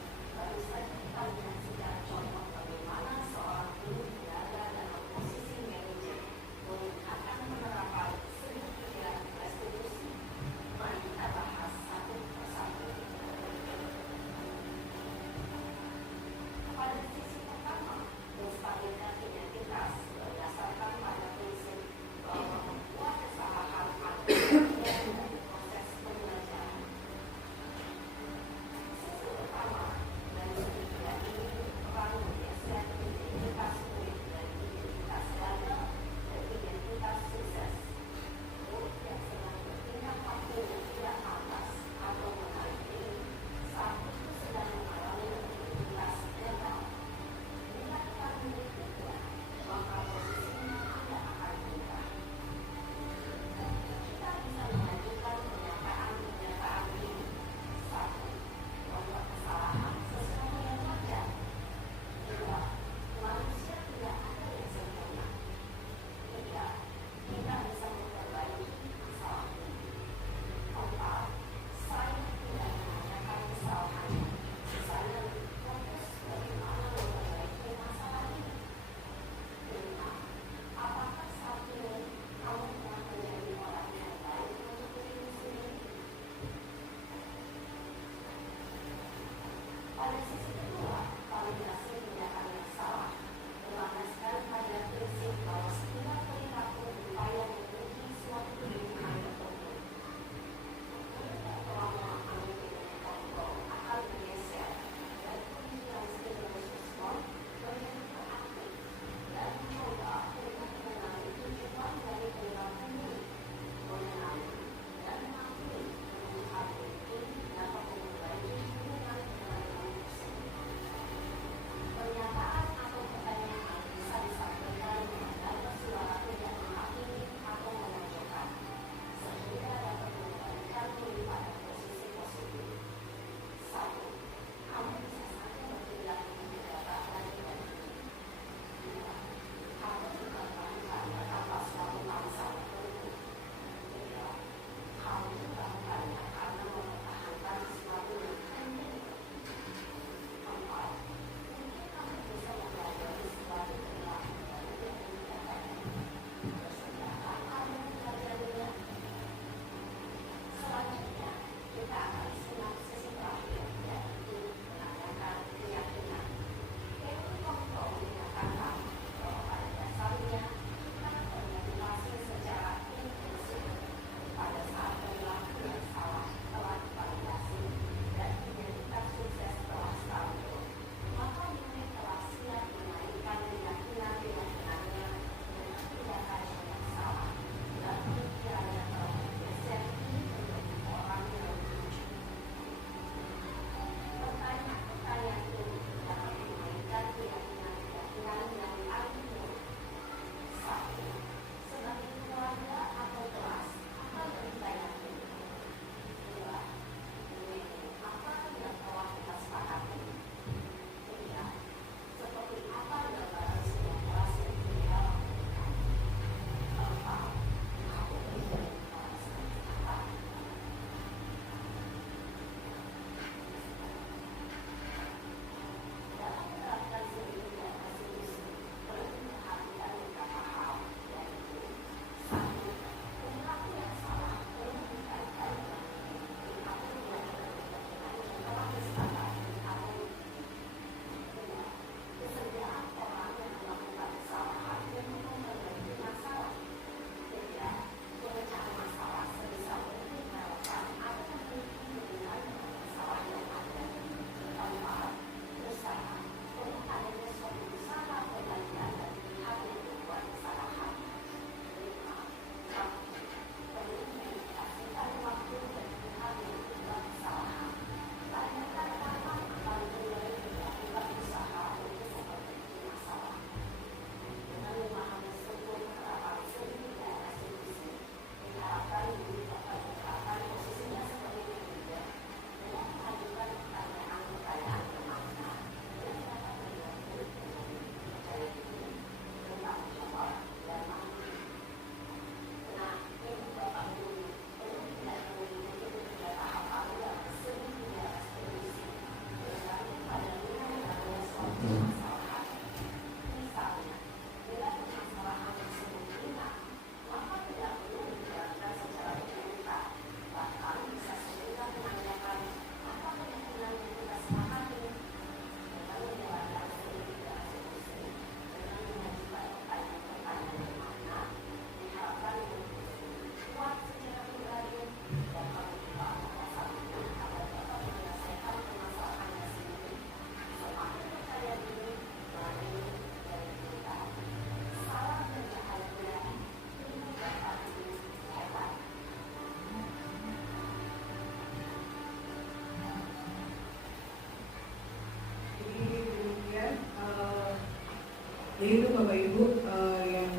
Jadi itu Bapak Ibu yang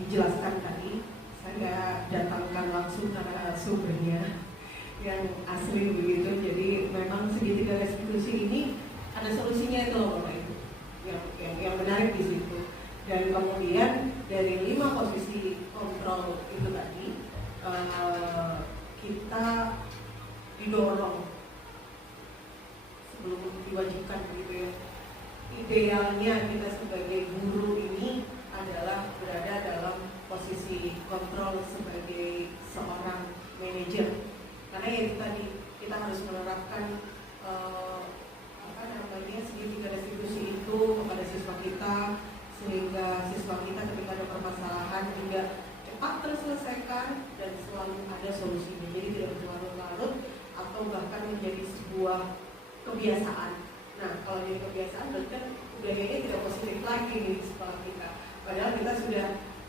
dijelaskan tadi, saya datangkan langsung karena sumbernya yang asli begitu. Jadi memang segitiga restitusi ini ada solusinya itu loh Bapak Ibu, yang menarik di situ. Dan kemudian dari 5 posisi kontrol itu tadi kita didorong sebelum diwajibkan gitu ya. Idealnya kita sebagai guru ini adalah berada dalam posisi kontrol sebagai seorang manajer. Karena ya itu tadi kita harus menerapkan segitiga restitusi itu kepada siswa kita, sehingga siswa kita ketika ada permasalahan juga cepat terselesaikan dan selalu ada solusinya. Jadi tidak berlarut-larut atau bahkan menjadi sebuah kebiasaan. Nah, kalau jadi kebiasaan berarti kan budayanya tidak positif lagi di sekolah kita. Padahal kita sudah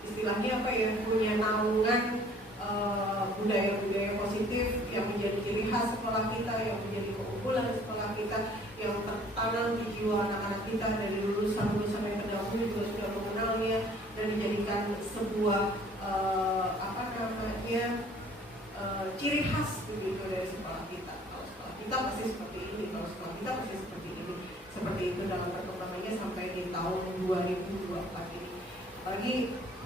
istilahnya punya naungan budaya-budaya positif yang menjadi ciri khas sekolah kita, yang menjadi keunggulan sekolah kita, yang tertanam di jiwa anak-anak kita dari lulusan-lulusan yang terdahulu juga sudah mengenalnya dan dijadikan sebuah ciri khas begitu dari sekolah kita. Kalau sekolah kita pasti seperti ini, kalau sekolah kita pasti seperti ini. Seperti itu dalam perkembangannya sampai di tahun 2024 ini. Apalagi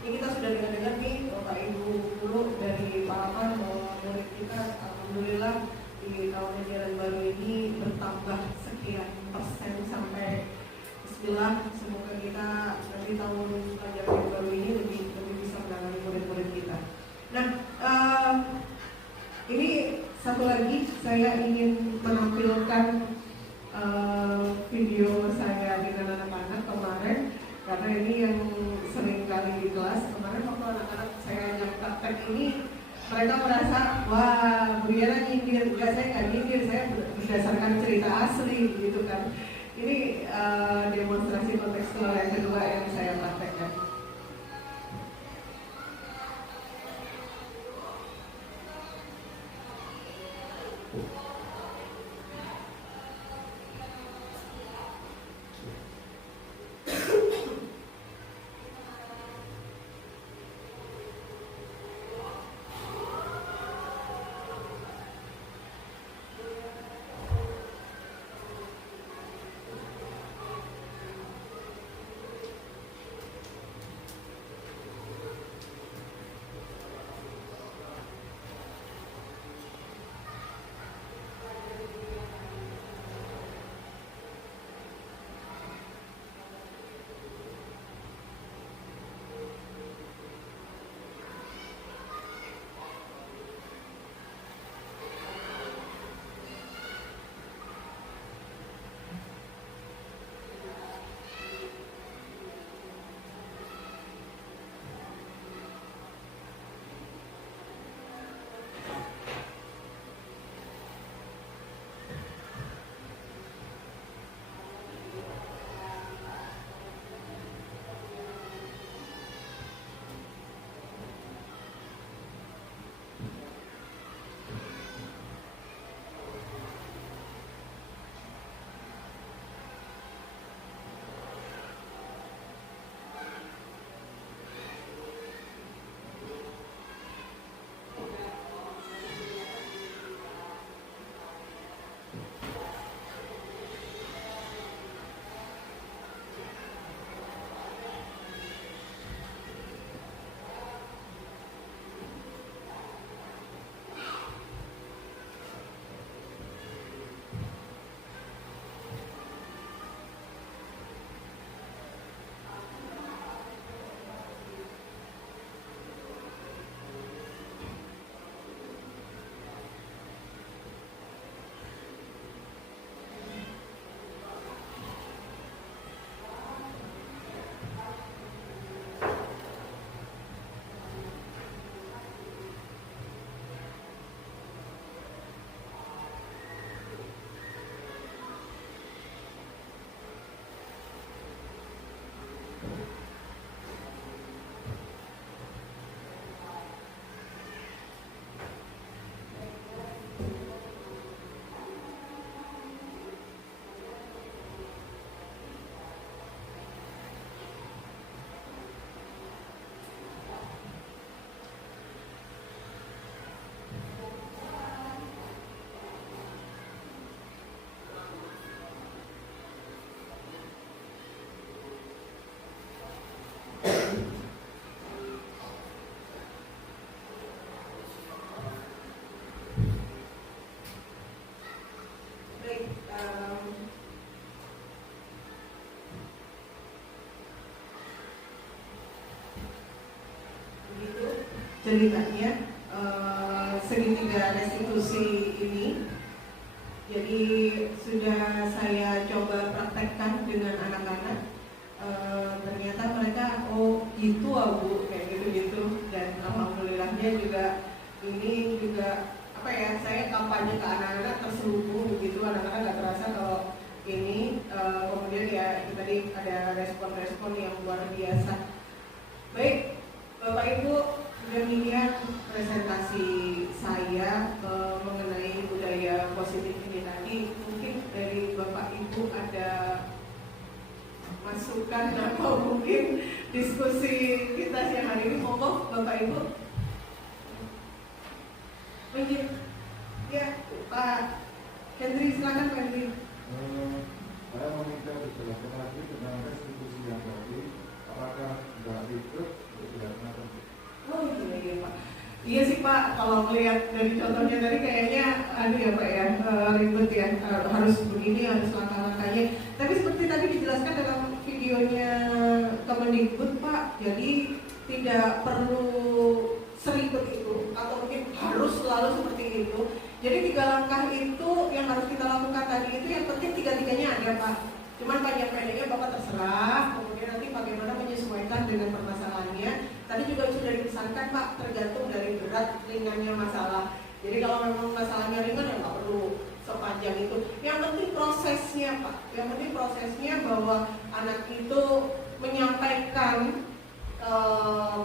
ini kita sudah dengar nih Bapak Ibu guru dari Parapan bahwa murid kita alhamdulillah di tahun ajaran baru ini bertambah sekian persen sampai bismillah, semoga kita nanti tahun ajaran baru ini lebih bisa menangani murid-murid kita. Nah, ini satu lagi saya ingin menampilkan video saya dengan anak-anak kemarin, karena ini yang sering kali di kelas. Kemarin waktu anak-anak saya ajak praktek ini, mereka merasa, wah Bu Diana nyindir. Enggak, saya nggak nyindir, saya berdasarkan cerita asli gitu kan. Ini demonstrasi kontekstual yang kedua yang saya praktekkan. ceritanya segitiga restitusi ini. Jadi sudah saya coba praktekkan dengan anak-anak. Ternyata mereka gitu Bu, kayak gitu-gitu. Dan alhamdulillahnya juga ini juga saya kampanye ke anak-anak terselubung begitu, anak-anak nggak terasa kalau ini kemudian ya tadi ada respon-respon yang luar biasa. Baik, Bapak Ibu sudah melihat presentasi saya mengenai budaya positif ini tadi. Mungkin dari Bapak Ibu ada masukan atau mungkin diskusi kita siang hari ini, monggo Bapak Ibu. Mungkin ya Pak Hendri, silakan Pak Hendri. Saya meminta dijelaskan lagi tentang restitusi yang tadi, apakah sudah ribet atau tidak kenapa? Oh iya Pak. Iya sih Pak, kalau melihat dari contohnya tadi kayaknya ya Pak ya, ribet ya, harus begini, harus langkah-langkahnya. Tapi seperti tadi dijelaskan dalam videonya Kemendikbud Pak, jadi tidak perlu seribet itu atau mungkin harus selalu seperti itu. Jadi 3 langkah itu yang harus kita lakukan tadi itu yang penting 3-tiganya ada Pak. Cuman panjang pendeknya Bapak terserah, kemudian nanti bagaimana menyesuaikan dengan permasalahannya. Tadi juga sudah dipesankan Pak, tergantung dari berat ringannya masalah. Jadi kalau memang masalahnya ringan ya nggak perlu sepanjang itu. Yang penting prosesnya Pak, yang penting prosesnya bahwa anak itu menyampaikan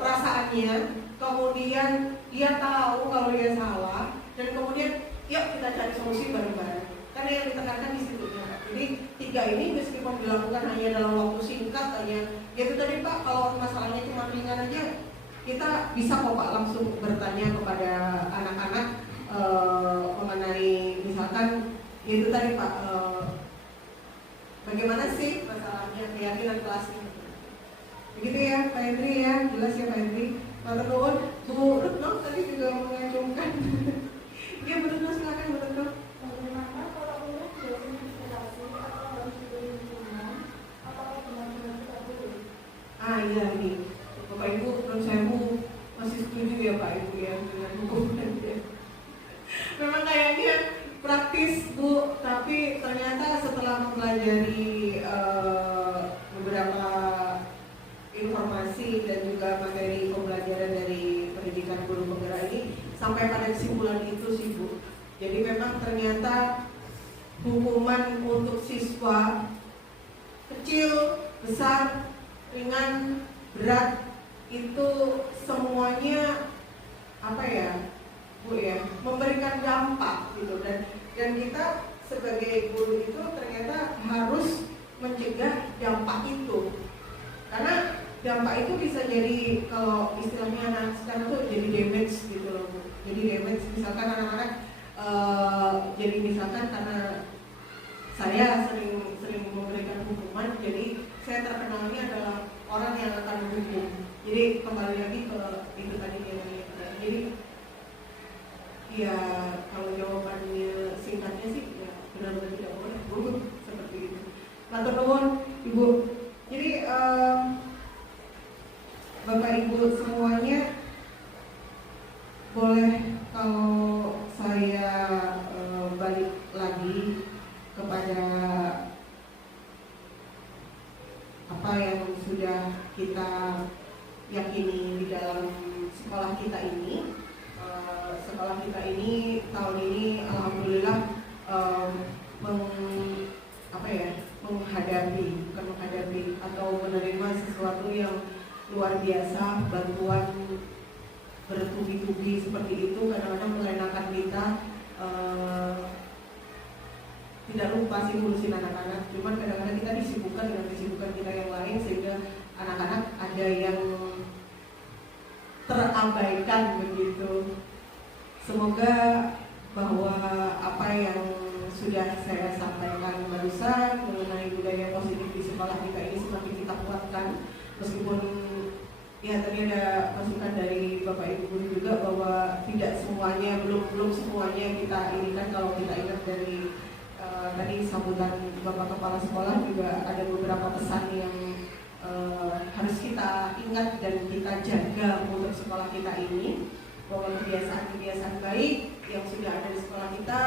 perasaannya, kemudian dia tahu kalau dia salah, dan kemudian yuk kita cari solusi bareng-bareng. Karena yang ditekankan di situ ya. Jadi 3 ini meskipun dilakukan hanya dalam waktu singkat, hanya itu tadi Pak, kalau masalahnya cuma ringan aja, kita bisa kok Pak langsung bertanya kepada anak-anak mengenai misalkan itu tadi Pak, bagaimana sih masalahnya, keyakinan kelasnya. Begitu ya Pak Hendri ya, jelas ya Pak Hendri. Matur nuwun, Bu Retno tadi juga mengacungkan. Iya Bu Retno, silakan Bu Retno. Bagaimana kalau udah dosen inspirasi atau harus diberi lingkungan, apakah benar-benar kita boleh? Iya nih, Bapak Ibu, menurut saya masih setuju ya Pak Ibu ya dengan hukuman ya. Memang kayaknya praktis Bu, tapi ternyata setelah mempelajari beberapa informasi dan juga materi pembelajaran dari pendidikan guru penggerak ini sampai pada kesimpulan itu sih Bu. Jadi memang ternyata hukuman untuk siswa kecil, besar, ringan, berat itu semuanya Bu ya, memberikan dampak gitu, dan kita sebagai guru itu ternyata harus mencegah dampak itu. Karena dampak itu bisa jadi, kalau istilahnya anak sekarang tuh jadi damage gitu loh Bu. Jadi damage, misalkan anak-anak jadi misalkan karena saya sering memberikan hukuman, jadi saya terkenalnya adalah orang yang akan menghukum. Jadi kembali lagi ke itu tadi jadi ya kalau jawabannya singkatnya sih ya benar-benar tidak boleh Bu, seperti itu. Matur nuwun Ibu. Jadi Bapak Ibu semuanya, boleh kalau saya balik lagi kepada apa yang sudah kita yakini di dalam sekolah kita ini. Sekolah kita ini tahun ini alhamdulillah menghadapi atau menerima sesuatu yang luar biasa, bantuan bertubi-tubi seperti itu kadang-kadang melenakan kita. Tidak lupa sih ngurusin anak-anak, cuman kadang-kadang kita disibukkan dengan kesibukan kita yang lain sehingga anak-anak ada yang terabaikan begitu. Semoga bahwa apa yang sudah saya sampaikan barusan mengenai budaya positif di sekolah kita ini semakin kita kuatkan, meskipun ya tadi ada masukan dari Bapak Ibu Guru juga bahwa tidak semuanya, belum semuanya kita ini kan. Kalau kita ingat dari tadi sambutan Bapak Kepala Sekolah juga ada beberapa pesan yang harus kita ingat dan kita jaga untuk sekolah kita ini, bahwa kebiasaan-kebiasaan baik yang sudah ada di sekolah kita,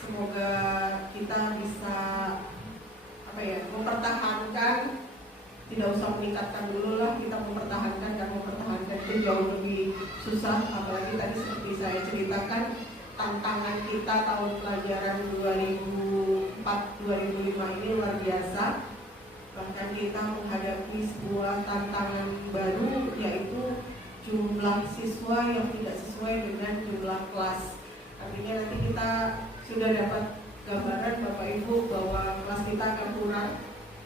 semoga kita bisa mempertahankan. Tidak usah meningkatkan dulu lah, kita mempertahankan, dan mempertahankan itu jauh lebih susah. Apalagi tadi seperti saya ceritakan, tantangan kita tahun pelajaran 2004-2005 ini luar biasa. Bahkan kita menghadapi sebuah tantangan baru, yaitu jumlah siswa yang tidak sesuai dengan jumlah kelas. Artinya nanti kita sudah dapat gambaran Bapak Ibu bahwa kelas kita akan kurang.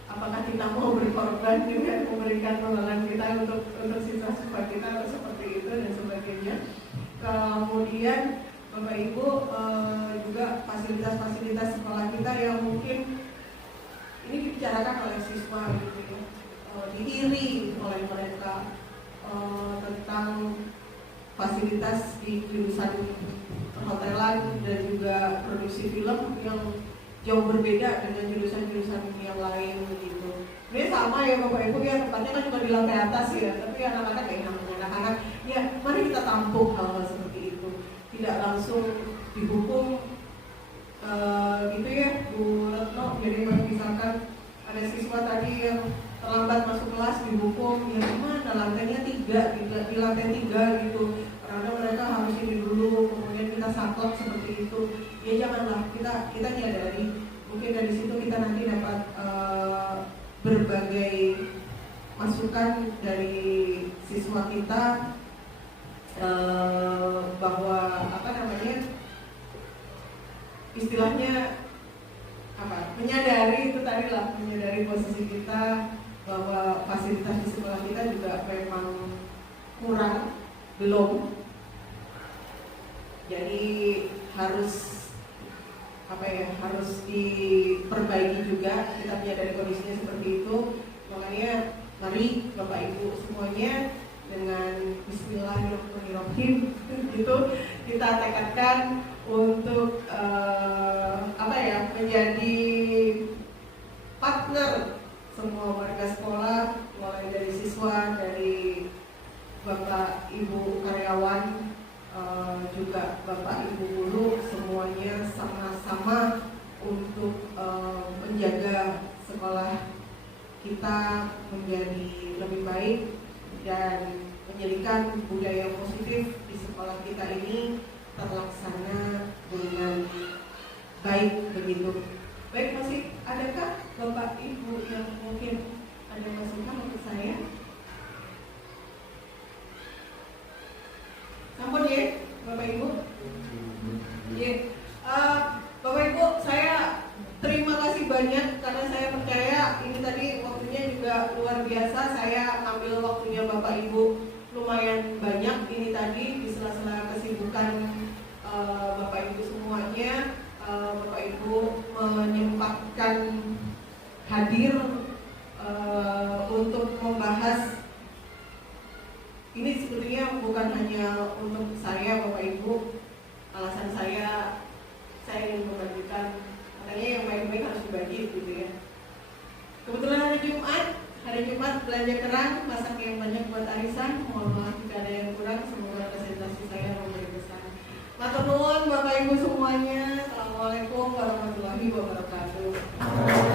Apakah kita mau berkorban dengan memberikan pengenalan kita untuk siswa-siswa kita atau seperti itu dan sebagainya. Kemudian Bapak Ibu juga fasilitas-fasilitas sekolah kita yang mungkin ini dibicarakan oleh siswa gitu ya, diiri oleh mereka tentang fasilitas di jurusan perhotelan dan juga produksi film yang jauh berbeda dengan jurusan-jurusan yang lain gitu. Ini sama ya Bapak Ibu ya, tempatnya kan cuma di lantai atas ya, tapi anak-anak kayak namanya anak-anak, ya mari kita tampung hal-hal seperti itu. Tidak langsung dihukum gitu ya Bu Retno. Jadi misalkan ada siswa tadi yang terlambat masuk kelas dihukum, ya gimana, lantainya 3, di lantai 3 gitu, karena mereka harus ini dulu, kemudian kita saklek seperti itu. Ya janganlah, kita nyadari, mungkin dari situ kita nanti dapat berbagai masukan dari siswa kita bahwa istilahnya menyadari itu tadi lah, menyadari posisi kita bahwa fasilitas di sekolah kita juga memang kurang, belum. Jadi harus diperbaiki juga. Kita menyadari kondisinya seperti itu. Makanya mari Bapak Ibu semuanya dengan Bismillahirrahmanirrahim itu kita tekadkan untuk menjadi partner semua warga sekolah, mulai dari siswa, dari Bapak Ibu karyawan, juga Bapak Ibu guru, semuanya sama-sama untuk menjaga sekolah kita menjadi lebih baik dan menjadikan budaya positif di sekolah kita ini terlaksana dengan baik begitu. Baik, masih adakah Bapak Ibu yang mungkin ada masukan untuk saya? Sampun ya, Bapak Ibu. Ya, Bapak Ibu, saya terima kasih banyak karena saya percaya ini tadi waktunya juga luar biasa. Saya ambil waktunya Bapak Ibu lumayan banyak ini tadi di sela-sela kesibukan Bapak Ibu semuanya. Bapak Ibu menyempatkan hadir untuk membahas ini. Sebetulnya bukan hanya untuk saya Bapak Ibu. Alasan saya ingin membagikan, makanya yang baik-baik harus dibagi gitu ya. Kebetulan hari Jumat belanja kerang, masak yang banyak buat arisan. Mohon maaf jika ada yang kurang, semoga presentasi saya memberi kesan. Matur nuwun Bapak Ibu semuanya. Assalamualaikum warahmatullahi wabarakatuh.